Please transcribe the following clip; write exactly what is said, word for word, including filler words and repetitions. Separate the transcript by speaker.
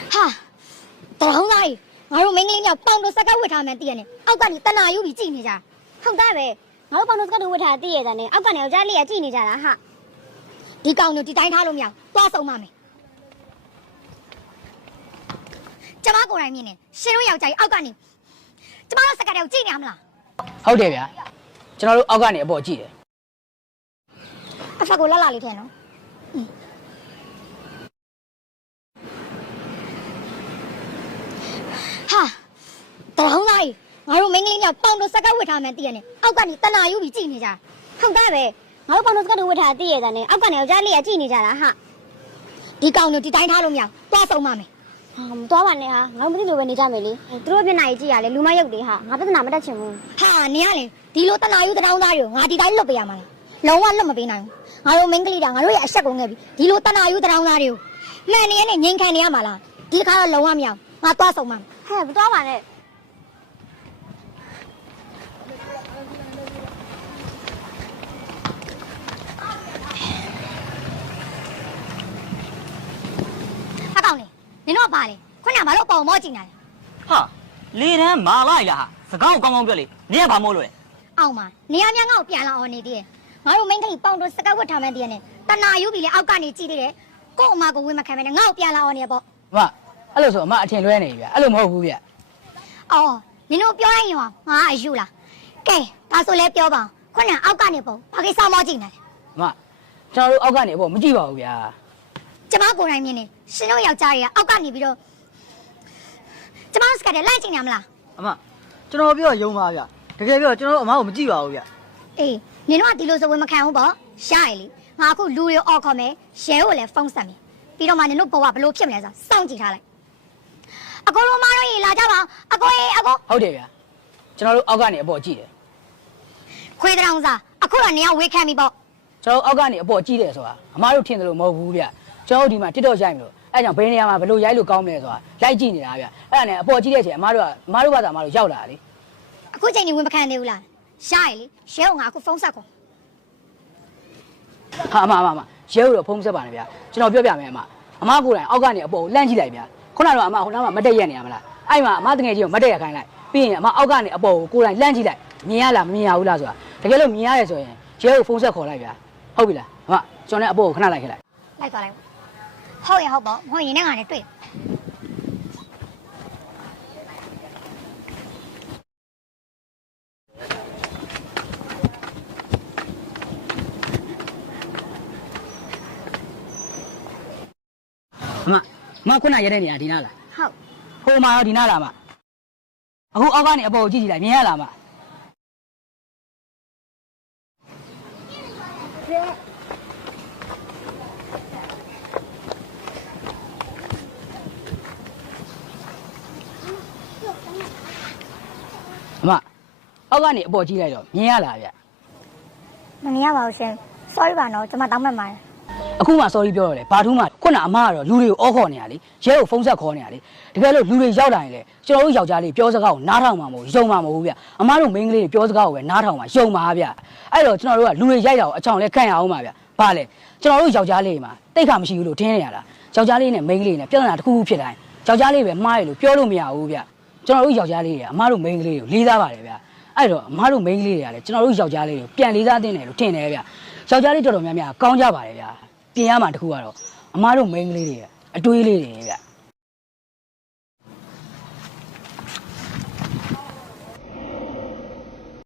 Speaker 1: 哈，当然，我有明年要帮助啥个为他们点呢？我讲你等哪有比几年家？
Speaker 2: ဟုတ်တယ်ပဲငါတို့ပေါင်းတော့စကတူဝတ်ထားတည်ရတဲ့နဲ့အောက်ကနေယောက်ျားလေးကကြည့်နေကြတာဟာ
Speaker 1: ဒီကောင်တို့ဒီတိုင်းထားလို့မရသွားဆုံးပါမယ်ကျမကိုယ်တိုင်မြင်နေရှင်တို့ယောက်ျားကြီးအောက်ကနေကျမတို့စကားတွေကိုကြည့်နေရမလား
Speaker 3: ဟုတ်တယ်ဗျာကျွန်တော်တို့အောက်ကနေအပေါ်ကြည့်တယ်
Speaker 1: အဖက်ကိုလှလှလေးထည့်နော်ဟာတောင်းလိုက်ငါတို့မင်းကလေးကပေါင်တို့စကားဝတ်ထားမှန်းသိရတယ်အောက်ကနေတနာယူပြီးကြည့်နေကြ
Speaker 2: ဟုတ်တယ်ပဲငါတို့ပေါင်းတော့စကတူဝတ်ထားတည်ရတဲ့နဲ့အောက်ကနေယောက်ျားလေးကကြည့်နေကြတာဟာ
Speaker 1: ဒီကောင်တို့ဒီတိုင်းထားလို့မရသွားဆုံးပါမယ်
Speaker 2: ဟာမသွားပါနဲ့ဟာငါတို့မသိလို့ပဲနေကြမယ်လေသူတို့မျက်နှာကြီးကြည့်ရလေလူမရုပ်တွေဟာငါပြဿနာမတက်ချင်ဘူး
Speaker 1: ဟာနေရလေဒီလိုတနာယူတောင်းသားတွေကိုငါဒီတိုင်းလွတ်ပေးရမှာလားလုံးဝလွတ်မပေးနိုင်ဘူးငါတို့မင်းကလေးကငါတို့ရဲ့အဆက်ကုန်ခဲ့ပြီဒီလိုတနာယူတောင်းသားတွေကိုမှန်နေရနဲ့ငြိမ်ခံနေရမှာလားဒီတစ်ခါတော့လုံးဝမရငါသွားဆုံးပါမယ်
Speaker 2: ဟဲ့မသွားပါနဲ့
Speaker 1: အကောင်လေနင်တို့ကပါလေခုနကဘာလို့ပုံမောကြည့်နေလဲ
Speaker 4: ဟာလေတန်းမာလိုက်လားစကားကိုကောင်းကောင်းပြောလေနင်ကဘာမို့လို့လဲ
Speaker 1: အောင်ပါနေရမြငါ့ကိုပြန်လာအောင်နေသေးတယ်ငါတို့မင်းကလေးပေါင်တို့စကားဝတ်ထားမှန်းတည်းနဲ့တနာယူပြီလေအောက်ကနေကြည့်သေးတယ်ကို့အမကိုဝင်မခံမဲနဲ့ငါ့ကိုပြန်လာအောင်နေပေါ့
Speaker 3: အမအဲ့လိုဆိုအမအထင်လွဲနေပြီဗျအဲ့လိုမဟုတ်ဘူးဗျ
Speaker 1: အော်နင်တို့ပြောရင်ရောငါအယူလားကဲဒါဆိုလဲပြောပါခုနအောက်ကနေပုံဘာကိစ္စမောကြည့်နေလဲ
Speaker 3: အမကျွန်တော်တို့အောက်ကနေပေါ့မကြည့်ပါဘူးဗျာ
Speaker 1: ကျမကိုယ်တိုင်မြင်နေရှင်တို့ယောက်ျားတွေကအောက်ကနေပြီးတော့ကျမတို့စကားတွေလိုက်ကြည့်နေမလား
Speaker 5: အမကျွန်တော်ပြောရုံပါဗျတကယ်ပြောကျွန်တော်တို့အမကိုမကြည့်ပါဘူးဗျ
Speaker 1: အေးနင်တို့ကဒီလိုဆိုဝင်မခံဘူးပေါ့ရှားရည်လေငါအခုလူတွေအော်ခေါ်မယ်ရဲကိုလည်းဖုန်းဆက်မယ်ပြီးတော့မှနင်တို့ဘဝဘလို့ဖြစ်မလဲဆိုစောင့်ကြည့်ထားလိုက်အကိုတို့မတို့ရေလာကြပါအကိုရေအကို
Speaker 3: ဟုတ်တယ်ဗျာကျွန်တော်တို့အောက်ကနေအပေါ်ကြည့်တယ်
Speaker 1: ခွေးတောင်စားအခုတော့နေရာဝေးခံပြီပေါ့
Speaker 3: ကျွန်တော်အောက်ကနေအပေါ်ကြည့်တယ်ဆိုတာအမားတို့ထင်တယ်လို့မဟုတ်ဘူးဗျကျွန်တော်တို့ဒီမှာတစ်တော့ရိုက်မလို့အဲကြောင့်ဘယ်နေရာမှာဘလို့ရိုက်လို့ကောင်းမလဲဆိုတာလိုက်ကြည့်နေတာဗျအဲ့ဒါနဲ့အပေါ်ကြည့်တဲ့အချိန်အမားတို့ကအမားတို့ကသာအမားတို့ရောက်လာလေ
Speaker 1: အခုချိန်နေဝင်မခံသေးဘူးလားရှားရည်လေရဲကငါအခုဖုန်းဆက်ကုန်
Speaker 3: ဟာအမအမအမရဲတို့ဖုန်းဆက်ပါနဲ့ဗျကျွန်တော်ပြောပြမယ်အမအမကိုယ်တိုင်အောက်ကနေအပေါ်ကိုလှမ်းကြည့်လိုက်ဗျခုနကတော့အမဟိုနားမှာမတက်ရက်နေရမလားအဲ့မှာအမတငယ်ချင်းကိုမတက်ရက်ခိုင်းလိုက်ပြီးရင်အမအောက်ကနေအပေါ်ကိုကိုယ်တိုင်လှမ်းကြည့်လိုက်မြင်ရလားမမြင်ရဘူးလားဆိုတာတကယ်လို့မြင်ရတယ်ဆိုရင်ရဲကိုဖုန်းဆက်ခေါ်လိုက်ဗျဟုတ်ပြီလားအမကျွန်တော်လည်းအပေါ်ကိုခဏလိုက်ခဲ့လိုက်
Speaker 1: လိုက်သွားလိုက်ဟုတ်ရဟုတ်ပေါ့ဟိုရင်နဲ့ငါနဲ့တွေ့
Speaker 3: အမမခုနရတဲ့နေရာဒီနားလား
Speaker 1: ဟုတ်
Speaker 3: ဟိုမှာရောဒီနားလားမအခုအောက်ကနေအပေါ်ကိုကြည့်ကြည့်လိုက်မြင်ရလားမအမအောက်ကနေအပေါ်ကြည့်လိုက်တော့မြင်ရလားဗျ
Speaker 1: မမြင်ရပါဘူးရှင် sorry ပါနော်ကျွန်မတောင်းမှတ်ပါတယ်
Speaker 3: အခုမှ sorry ပြောတော့လေဘာထူးမှခုနအမကတော့လူတွေကိုအော်ခေါ်နေရလေရဲကိုဖုန်းဆက်ခေါ်နေရလေတကယ်လို့လူတွေရောက်လာရင်လေကျွန်တော်တို့ယောက်ျားလေးပြောစကားကိုနားထောင်မှာမဟုတ်ယုံမှာမဟုတ်ဗျအမတို့မိန်းကလေးတွေပြောစကားကိုပဲနားထောင်မှာယုံမှာဗျအဲ့တော့ကျွန်တော်တို့ကလူတွေရိုက်တာကိုအချောင်လဲခံရအောင်ပါဗျဘာလဲကျွန်တော်တို့ယောက်ျားလေးမှာတိတ်ခါမရှိဘူးလို့ထင်နေရတာယောက်ျားလေးနဲ့မိန်းကလေးနဲ့ပြဿနာတစ်ခုခုဖြစ်တိုင်းယောက်ျားလေးပဲမှားရလို့ပြောလို့မရဘူးဗျကျွန်တော်တို့ယောက်ျားလေးတွေကအမတို့မိန်းကလေးကိုလေးစားပါတယ်ဗျအဲ့တော့အမတို့မိန်းကလေးတွေကလည်းကျွန်တော်တို့ယောက်ျားလေးကိုပြန်လေးစားသင့်တယ်လို့ထင်တယ်ဗျယောက်ျားလေးတော်တော်များများကောင်းကြပါတယ်ဗျပြင်ရမှာတခုကတော့အမားတို့မိန်းကလေးတွေအတွေးလေးတွေဗျ